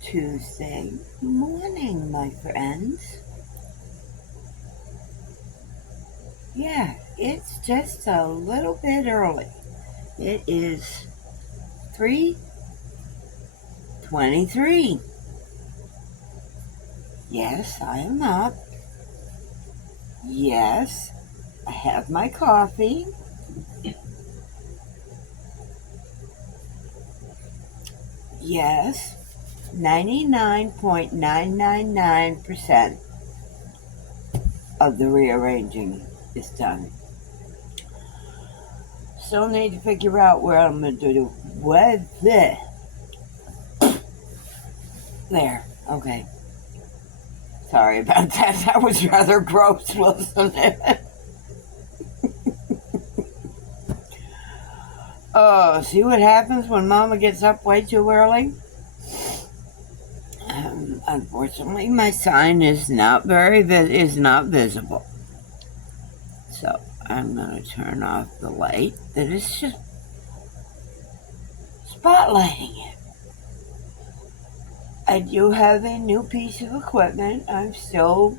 Tuesday morning, my friends. Yeah, it's just a little bit early. It is 3:23. Yes, I am up. Yes, I have my coffee. Yes, 99.999% of the rearranging is done. Still need to figure out where I'm going to do with this. There, okay. Sorry about that. That was rather gross, wasn't it? Oh, see what happens when Mama gets up way too early? Unfortunately, my sign is not visible. So I'm going to turn off the light that is just spotlighting it. I do have a new piece of equipment. I'm still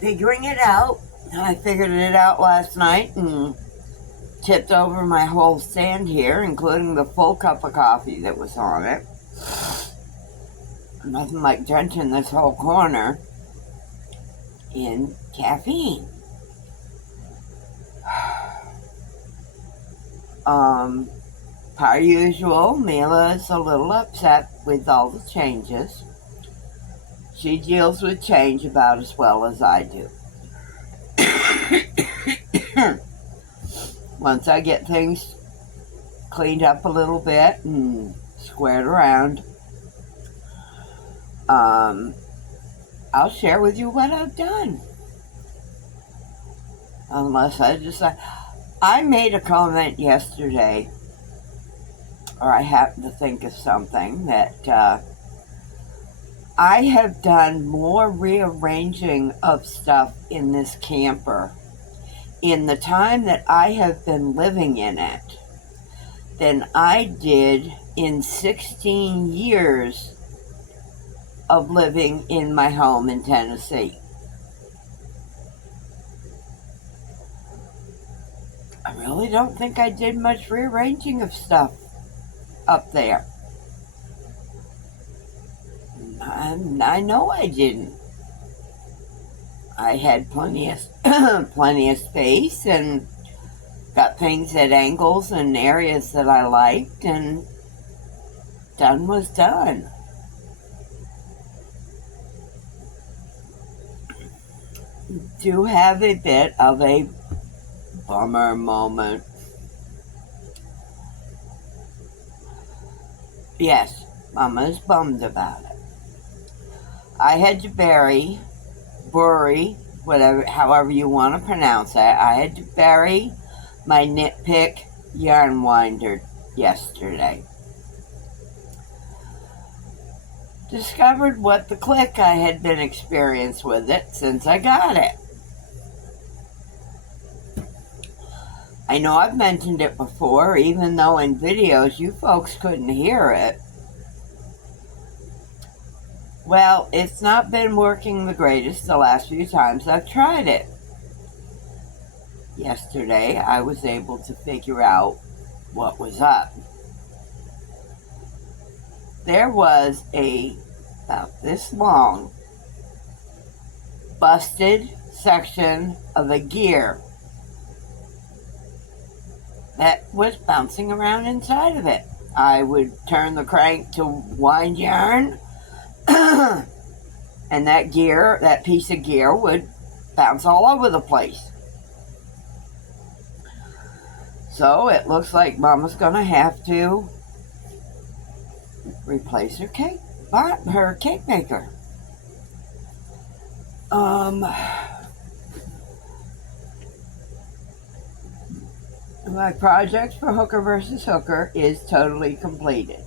figuring it out. I figured it out last night and tipped over my whole stand here, including the full cup of coffee that was on it. Nothing like drenching this whole corner in caffeine. Per usual, Mila is a little upset with all the changes. She deals with change about as well as I do. Once I get things cleaned up a little bit and squared around, I'll share with you what I've done. Unless I decide. I made a comment yesterday, or I happened to think of something, that I have done more rearranging of stuff in this camper in the time that I have been living in it than I did in 16 years of living in my home in Tennessee. I really don't think I did much rearranging of stuff up there. I know I didn't. I had plenty of space and got things at angles and areas that I liked, and done was done. Do have a bit of a bummer moment. Yes, Mama's bummed about it. I had to bury, whatever, however you want to pronounce it. I had to bury my nitpick yarn winder yesterday. Discovered what the click I had been experienced with it since I got it. I know I've mentioned it before, even though in videos you folks couldn't hear it. Well, it's not been working the greatest the last few times I've tried it. Yesterday, I was able to figure out what was up. There was about this long, busted section of a gear that was bouncing around inside of it. I would turn the crank to wind yarn, and that piece of gear would bounce all over the place. So it looks like Mama's gonna have to replace her cake maker. My project for Hooker versus Hooker is totally completed.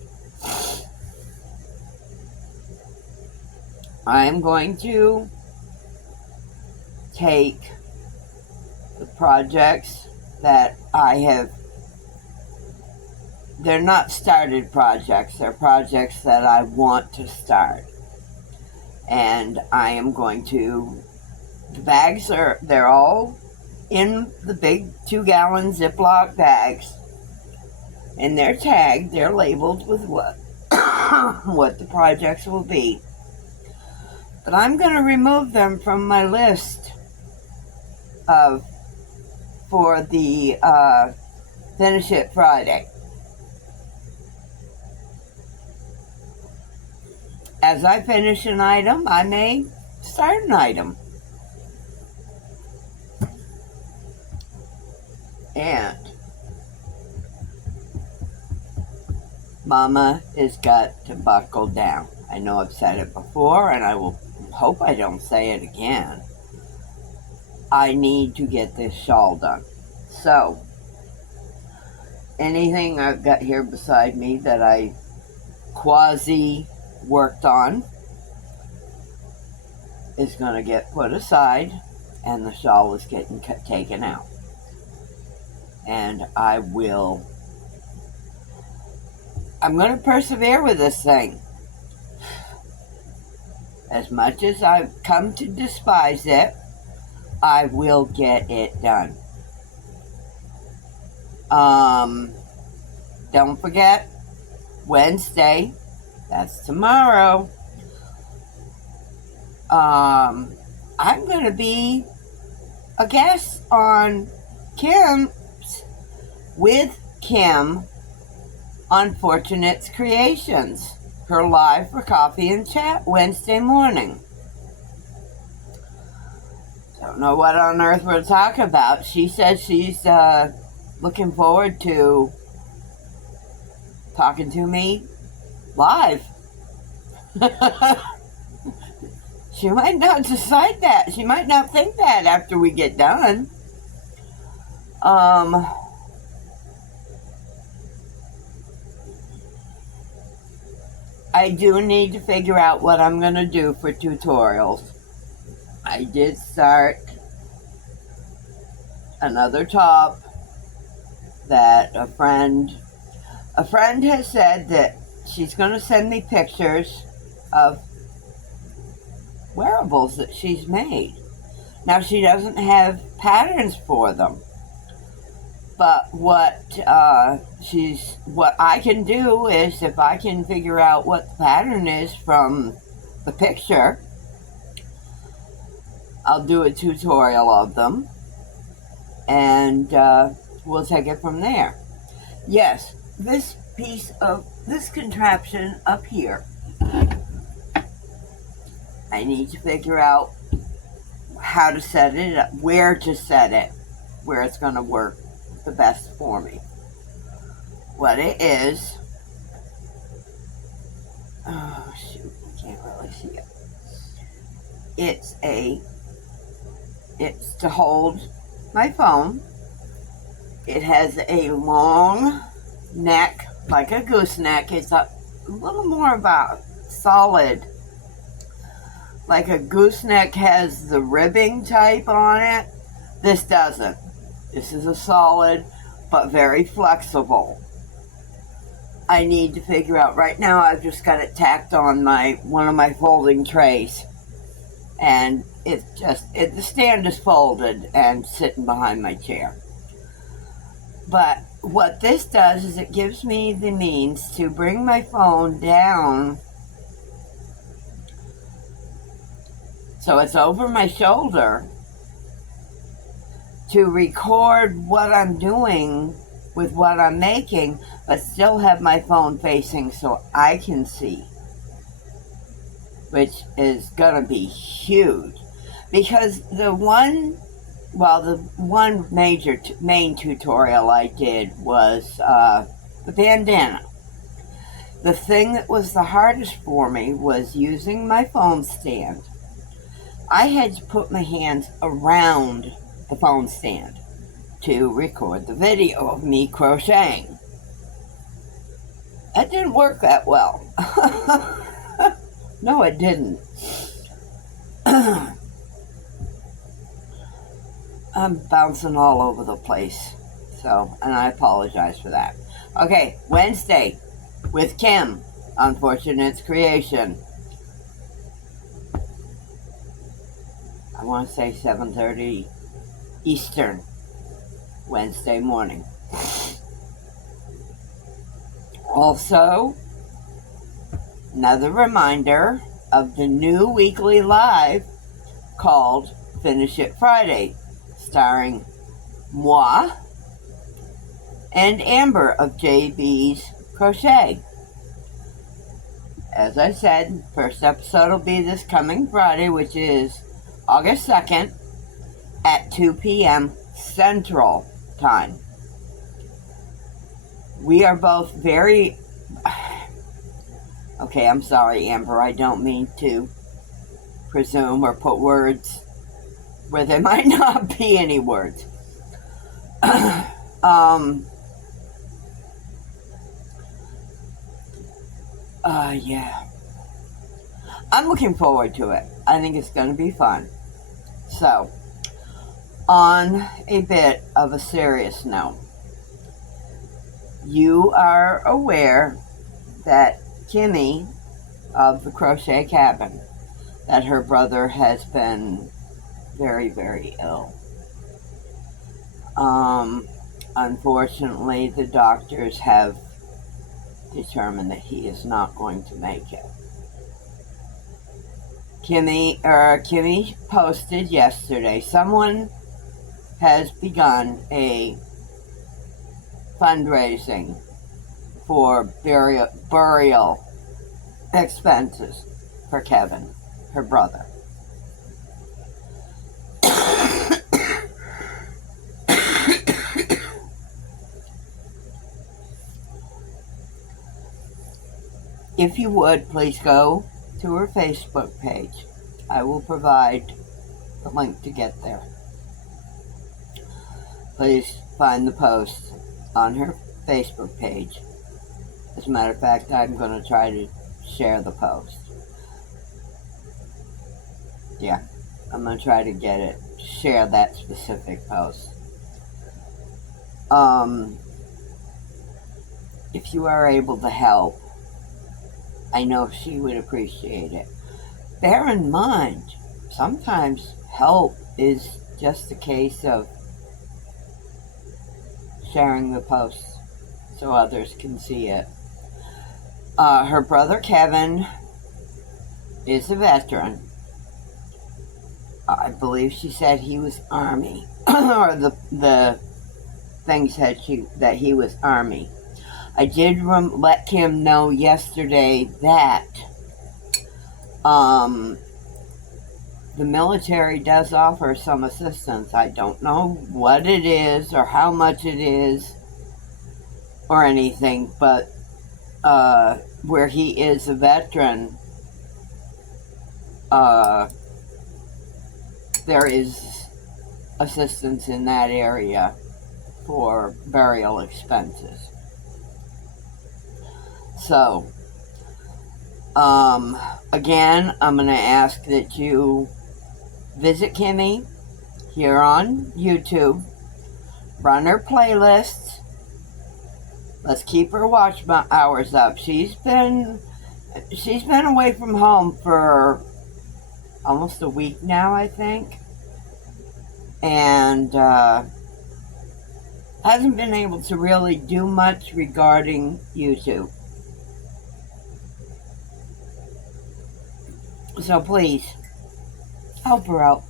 I'm going to take the projects that they're not started projects. They're projects that I want to start. And I am going to, the bags they're all in the big 2-gallon Ziploc bags. And they're tagged, they're labeled with what what the projects will be. But I'm going to remove them from my list for the Finish It Friday. As I finish an item, I may start an item. And Mama has got to buckle down. I know I've said it before, and I will hope I don't say it again. I need to get this shawl done. So, anything I've got here beside me that I quasi worked on is going to get put aside, and the shawl is getting taken out. And I'm going to persevere with this thing. As much as I've come to despise it, I will get it done. Don't forget, Wednesday, that's tomorrow, I'm going to be a guest on with Kim on Fortunate's Creations, her live for coffee and chat Wednesday morning. Don't know what on earth we'll talk about. She says she's looking forward to talking to me live. She might not decide that. She might not think that after we get done. I do need to figure out what I'm going to do for tutorials. I did start another top that a friend has said that she's going to send me pictures of wearables that she's made. Now, she doesn't have patterns for them, but what I can do is, if I can figure out what the pattern is from the picture, I'll do a tutorial of them, and we'll take it from there. Yes, this contraption up here, I need to figure out how to set it up, where to set it, where it's going to work the best for me. What it is, oh shoot, I can't really see it. It's to hold my phone. It has a long neck, like a gooseneck. It's a little more about solid. Like a gooseneck has the ribbing type on it. This doesn't. This is a solid, but very flexible. I need to figure out, right now I've just got it tacked on one of my folding trays. And the stand is folded and sitting behind my chair. But what this does is it gives me the means to bring my phone down so it's over my shoulder, to record what I'm doing with what I'm making, but still have my phone facing so I can see, which is gonna be huge. Because the one main tutorial I did was the bandana. The thing that was the hardest for me was using my phone stand. I had to put my hands around the phone stand to record the video of me crocheting. That didn't work that well. No, it didn't. I'm bouncing all over the place, and I apologize for that. Okay, Wednesday with Kim, Unfortunate Creation. I want to say 7:30 Eastern, Wednesday morning. Also, another reminder of the new weekly live called Finish It Friday, starring moi and Amber of JB's Crochet. As I said, first episode will be this coming Friday, which is August 2nd at 2 p.m. Central Time. We are both very... Okay, I'm sorry, Amber. I don't mean to presume or put words where there might not be any words. Yeah. I'm looking forward to it. I think it's going to be fun. So, on a bit of a serious note, you are aware that Kimmy of the Crochet Cabin, that her brother has been very, very ill. Unfortunately, the doctors have determined that he is not going to make it. Kimmy posted yesterday, someone has begun a fundraising for burial expenses for Kevin, her brother. If you would, please go to her Facebook page. I will provide the link to get there. Please find the post on her Facebook page. As a matter of fact, I'm going to try to share the post. Yeah, I'm going to try to share that specific post. If you are able to help, I know she would appreciate it. Bear in mind, sometimes help is just a case of sharing the post so others can see it. Her brother Kevin is a veteran. I believe she said he was Army, or the thing said that he was Army. I did let Kim know yesterday that the military does offer some assistance. I don't know what it is or how much it is or anything, but where he is a veteran, there is assistance in that area for burial expenses. So, again, I'm going to ask that you visit Kimmy here on YouTube, run her playlists. Let's keep her watch hours up. She's been away from home for almost a week now, I think, and hasn't been able to really do much regarding YouTube. So please, help her out.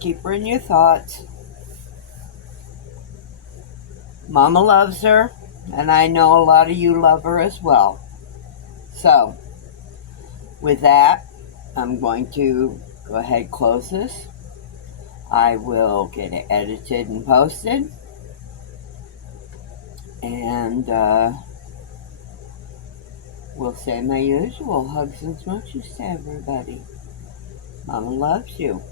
Keep her in your thoughts. Mama loves her, and I know a lot of you love her as well. So, with that, I'm going to go ahead and close this. I will get it edited and posted. And we'll say my usual hugs and smooches to everybody. Mama loves you.